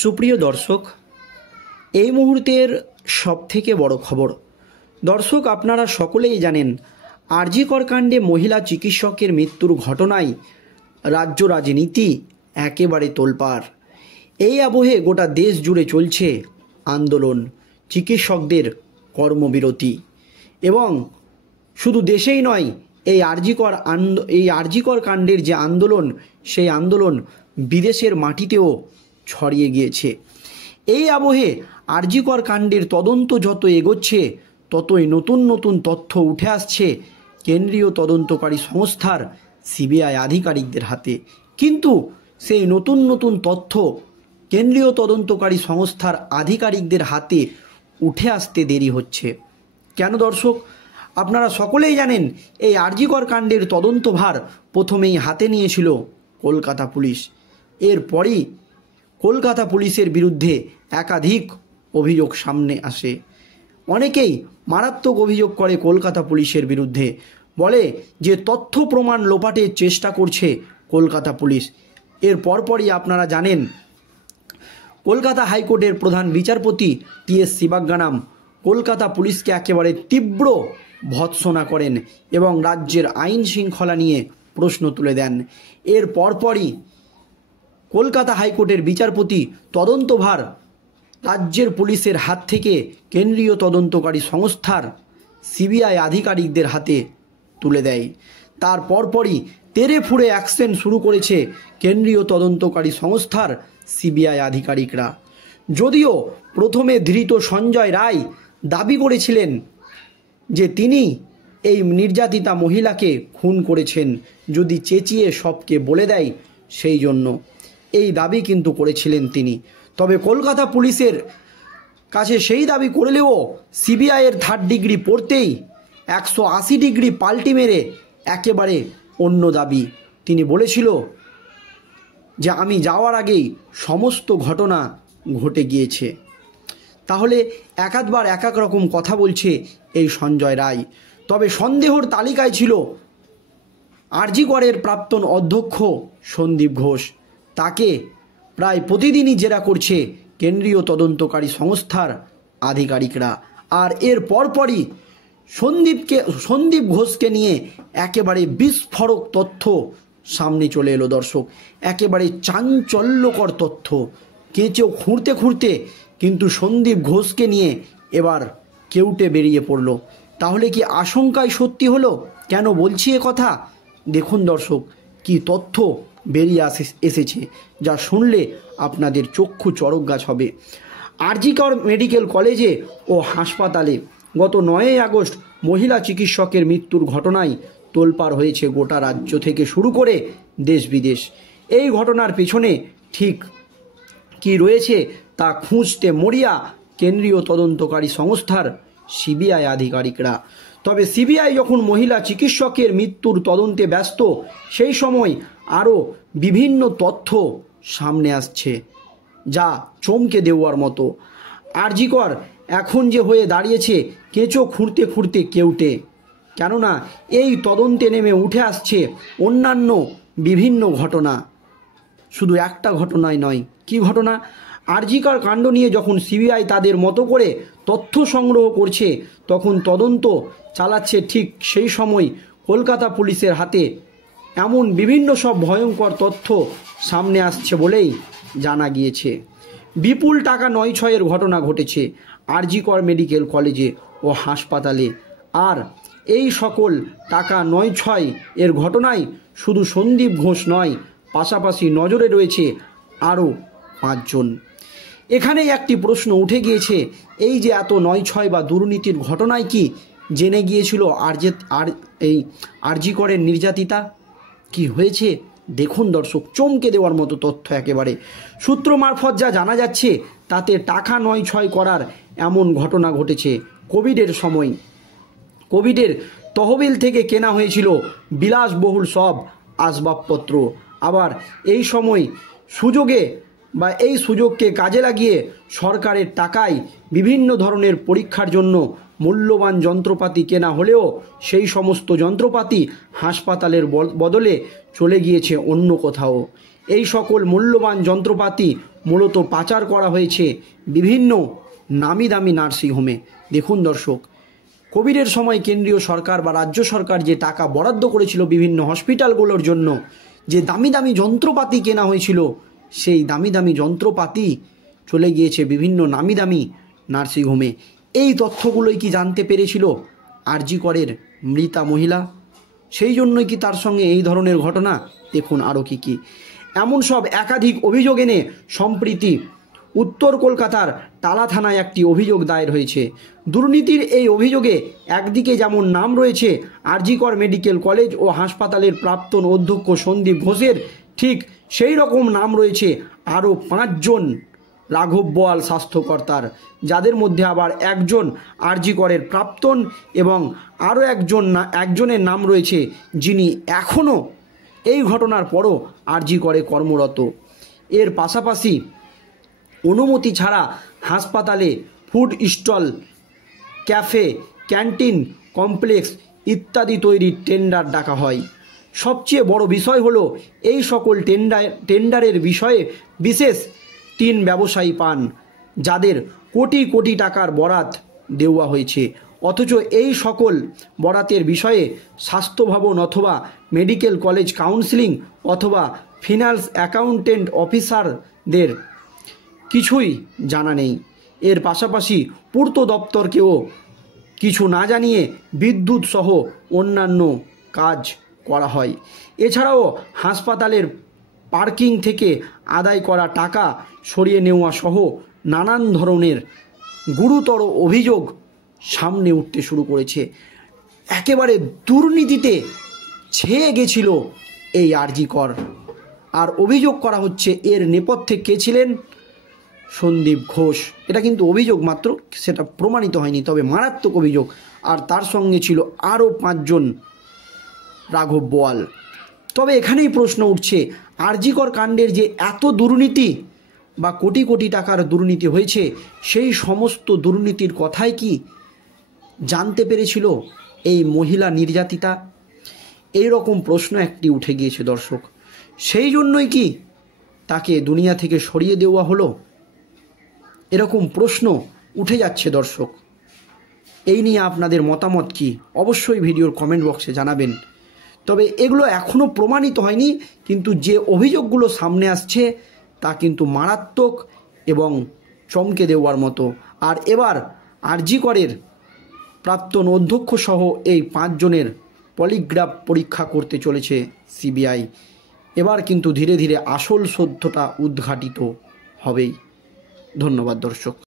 সুপ্রিয় দর্শক, এই মুহূর্তের সবথেকে বড় খবর। দর্শক, আপনারা সকলেই জানেন আর.জি. কর কাণ্ডে মহিলা চিকিৎসকের মৃত্যুর ঘটনায় রাজ্য রাজনীতি একেবারে তোলপাড়। এই আবহে গোটা দেশ জুড়ে চলছে আন্দোলন, চিকিৎসকদের কর্মবিরতি এবং শুধু দেশেই নয়, এই আর.জি. কর কাণ্ডের যে আন্দোলন, সেই আন্দোলন বিদেশের মাটিতেও ছড়িয়ে গিয়েছে। এই আবহে আর.জি. কর কাণ্ডের তদন্ত যত এগোচ্ছে, ততই নতুন নতুন তথ্য উঠে আসছে কেন্দ্রীয় তদন্তকারী সংস্থার সিবিআই আধিকারিকদের হাতে। কিন্তু সেই নতুন নতুন তথ্য কেন্দ্রীয় তদন্তকারী সংস্থার আধিকারিকদের হাতে উঠে আসতে দেরি হচ্ছে কেন? দর্শক, আপনারা সকলেই জানেন এই আর.জি. কর কাণ্ডের তদন্তভার প্রথমেই হাতে নিয়েছিল কলকাতা পুলিশ। এরপরই কলকাতা পুলিশের বিরুদ্ধে একাধিক অভিযোগ সামনে আসে। অনেকেই মারাত্মক অভিযোগ করে কলকাতা পুলিশের বিরুদ্ধে, বলে যে তথ্য প্রমাণ লোপাটের চেষ্টা করছে কলকাতা পুলিশ। এর পরপরই আপনারা জানেন কলকাতা হাইকোর্টের প্রধান বিচারপতি টি.এস. শিবাজ্ঞানাম কলকাতা পুলিশকে একেবারে তীব্র ভৎসনা করেন এবং রাজ্যের আইন শৃঙ্খলা নিয়ে প্রশ্ন তুলে দেন। এর পরপরই কলকাতা হাইকোর্টের বিচারপতি তদন্তভার রাজ্যের পুলিশের হাত থেকে কেন্দ্রীয় তদন্তকারী সংস্থার সিবিআই আধিকারিকদের হাতে তুলে দেয়। তার পরপরই তেড়ে ফুঁড়ে অ্যাকশন শুরু করেছে কেন্দ্রীয় তদন্তকারী সংস্থার সিবিআই আধিকারিকরা। যদিও প্রথমে ধৃত সঞ্জয় রায় দাবি করেছিলেন যে তিনি এই নির্যাতিতা মহিলাকে খুন করেছেন, যদি চেঁচিয়ে সবকে বলে দেয় সেই জন্য এই দাবি কিন্তু করেছিলেন তিনি। তবে কলকাতা পুলিশের কাছে সেই দাবি করলেও সিবিআইয়ের থার্ড ডিগ্রি পড়তেই 180 ডিগ্রি পাল্টি মেরে একেবারে অন্য দাবি। তিনি বলেছিল যে আমি যাওয়ার আগেই সমস্ত ঘটনা ঘটে গিয়েছে। তাহলে একাধবার এক এক রকম কথা বলছে এই সঞ্জয় রায়। তবে সন্দেহর তালিকায় ছিল আর.জি. করের প্রাক্তন অধ্যক্ষ সন্দীপ ঘোষ। তাকে প্রায় প্রতিদিনই জেরা করছে কেন্দ্রীয় তদন্তকারী সংস্থার আধিকারিকরা। আর এর পরপরই সন্দীপ ঘোষকে নিয়ে একেবারে বিস্ফোরক তথ্য সামনে চলে এলো। দর্শক, একেবারে চাঞ্চল্যকর তথ্য। কেঁচো খুঁড়তে খুঁড়তে কিন্তু সন্দীপ ঘোষকে নিয়ে এবার কেউটে বেরিয়ে পড়ল। তাহলে কি আশঙ্কায় সত্যি হলো? কেন বলছি এ কথা? দেখুন দর্শক, কি তথ্য বেরিয়ে এসেছে, যা শুনলে আপনাদের চক্ষু চড়ক গাছ হবে। আর.জি. কর মেডিকেল কলেজে ও হাসপাতালে গত 9ই আগস্ট মহিলা চিকিৎসকের মৃত্যুর ঘটনায় তোলপাড় হয়েছে গোটা রাজ্য থেকে শুরু করে দেশ বিদেশ। এই ঘটনার পেছনে ঠিক কি রয়েছে তা খুঁজতে মরিয়া কেন্দ্রীয় তদন্তকারী সংস্থার সিবিআই আধিকারিকরা। তবে সিবিআই যখন মহিলা চিকিৎসকের মৃত্যুর তদন্তে ব্যস্ত, সেই সময় আরও বিভিন্ন তথ্য সামনে আসছে যা চমকে দেওয়ার মতো। আর.জি. কর এখন যে হয়ে দাঁড়িয়েছে কেঁচো খুঁড়তে খুঁড়তে কেউটে। কেননা এই তদন্তে নেমে উঠে আসছে অন্যান্য বিভিন্ন ঘটনা, শুধু একটা ঘটনাই নয়। কি ঘটনা? আর.জি. কর কাণ্ড নিয়ে যখন সিবিআই তাদের মতো করে তথ্য সংগ্রহ করছে, তখন তদন্ত চালাচ্ছে, ঠিক সেই সময় কলকাতা পুলিশের হাতে এমন বিভিন্ন সব ভয়ঙ্কর তথ্য সামনে আসছে বলেই জানা গিয়েছে। বিপুল টাকা 9-6-এর ঘটনা ঘটেছে আর.জি. কর মেডিকেল কলেজে ও হাসপাতালে। আর এই সকল টাকা 9-6 এর ঘটনায় শুধু সন্দীপ ঘোষ নয়, পাশাপাশি নজরে রয়েছে আরও 5 জন। এখানেই একটি প্রশ্ন উঠে গিয়েছে, এই যে এত 9-6 বা দুর্নীতির ঘটনায় কি জেনে গিয়েছিল আর.জি. করের নির্যাতিতা? কি হয়েছে দেখুন দর্শক, চমকে দেওয়ার মতো তথ্য একেবারে। সূত্র মারফত যা জানা যাচ্ছে তাতে টাকা 9-6 করার এমন ঘটনা ঘটেছে কোভিডের সময়। কোভিডের তহবিল থেকে কেনা হয়েছিল বিলাসবহুল সব আসবাবপত্র। আবার এই সময় এই সুযোগকে কাজে লাগিয়ে সরকারের টাকায় বিভিন্ন ধরনের পরীক্ষার জন্য মূল্যবান যন্ত্রপাতি কেনা হলেও সেই সমস্ত যন্ত্রপাতি হাসপাতালের বদলে চলে গিয়েছে অন্য কোথাও। এই সকল মূল্যবান যন্ত্রপাতি মূলত পাচার করা হয়েছে বিভিন্ন নামি দামি নার্সিংহোমে। দেখুন দর্শক, কোভিডের সময় কেন্দ্রীয় সরকার বা রাজ্য সরকার যে টাকা বরাদ্দ করেছিল বিভিন্ন হসপিটালগুলোর জন্য, যে দামি দামি যন্ত্রপাতি কেনা হয়েছিল, সেই দামি দামি যন্ত্রপাতি চলে গিয়েছে বিভিন্ন নামি দামি নার্সিংহোমে। এই তথ্যগুলোই কি জানতে পেরেছিল আরজি করের মৃতা মহিলা? সেই জন্যই কি তার সঙ্গে এই ধরনের ঘটনা? দেখুন আরও কী এমন সব একাধিক অভিযোগ এনে সম্প্রতি উত্তর কলকাতার টালা থানায় একটি অভিযোগ দায়ের হয়েছে। দুর্নীতির এই অভিযোগে একদিকে যেমন নাম রয়েছে আরজি কর মেডিকেল কলেজ ও হাসপাতালের প্রাক্তন অধ্যক্ষ সন্দীপ ঘোষের, ঠিক সেই রকম নাম রয়েছে আরও 5 জন রাঘব বোয়াল স্বাস্থ্যকর্তার, যাদের মধ্যে আবার একজন আরজি করের প্রাক্তন এবং আরও একজনের নাম রয়েছে যিনি এখনও এই ঘটনার পরও আরজি করে কর্মরত। এর পাশাপাশি অনুমতি ছাড়া হাসপাতালে food stall, cafe, canteen complex ইত্যাদি তৈরির টেন্ডার ডাকা হয়। সবচেয়ে বড় বিষয় হলো এই সকল টেন্ডারের বিষয়ে বিশেষ 3 ব্যবসায়ী পান, যাদের কোটি কোটি টাকার বরাত দেওয়া হয়েছে। অথচ এই সকল বরাতের বিষয়ে স্বাস্থ্য ভবন অথবা মেডিকেল কলেজ কাউন্সিলিং অথবা ফিনান্স অ্যাকাউন্টেন্ট অফিসারদের কিছুই জানা নেই। এর পাশাপাশি পূর্ত দপ্তরকেও কিছু না জানিয়ে বিদ্যুৎ সহ অন্যান্য কাজ করা হয়। এছাড়াও হাসপাতালের পার্কিং থেকে আদায় করা টাকা সরিয়ে নেওয়া সহ নানান ধরনের গুরুতর অভিযোগ সামনে উঠতে শুরু করেছে। একেবারে দুর্নীতিতে ছেয়ে গেছিল এই আরজি কর। আর অভিযোগ করা হচ্ছে এর নেপথ্যে কে ছিলেন? সন্দীপ ঘোষ। এটা কিন্তু অভিযোগ মাত্র, সেটা প্রমাণিত হয়নি, তবে মারাত্মক অভিযোগ। আর তার সঙ্গে ছিল আরও 5 জন রাঘব বোয়াল। তবে এখানেই প্রশ্ন উঠছে, আরজি কর কাণ্ডের যে এত দুর্নীতি বা কোটি কোটি টাকার দুর্নীতি হয়েছে, সেই সমস্ত দুর্নীতির কথাই কি জানতে পেরেছিল এই মহিলা নির্যাতিতা? এই রকম প্রশ্ন একটি উঠে গিয়েছে দর্শক। সেই জন্যই কি তাকে দুনিয়া থেকে সরিয়ে দেওয়া হলো? এরকম প্রশ্ন উঠে যাচ্ছে দর্শক। এই নিয়ে আপনাদের মতামত কি? অবশ্যই ভিডিওর কমেন্ট বক্সে জানাবেন। তবে এগুলো এখনও প্রমাণিত হয়নি, কিন্তু যে অভিযোগগুলো সামনে আসছে তা কিন্তু মারাত্মক এবং চমকে দেওয়ার মতো। আর এবার আরজি করের প্রাক্তন অধ্যক্ষ সহ এই 5 জনের পলিগ্রাফ পরীক্ষা করতে চলেছে সিবিআই। এবার কিন্তু ধীরে ধীরে আসল সত্যটা উদ্ঘাটিত হবেই। ধন্যবাদ দর্শক।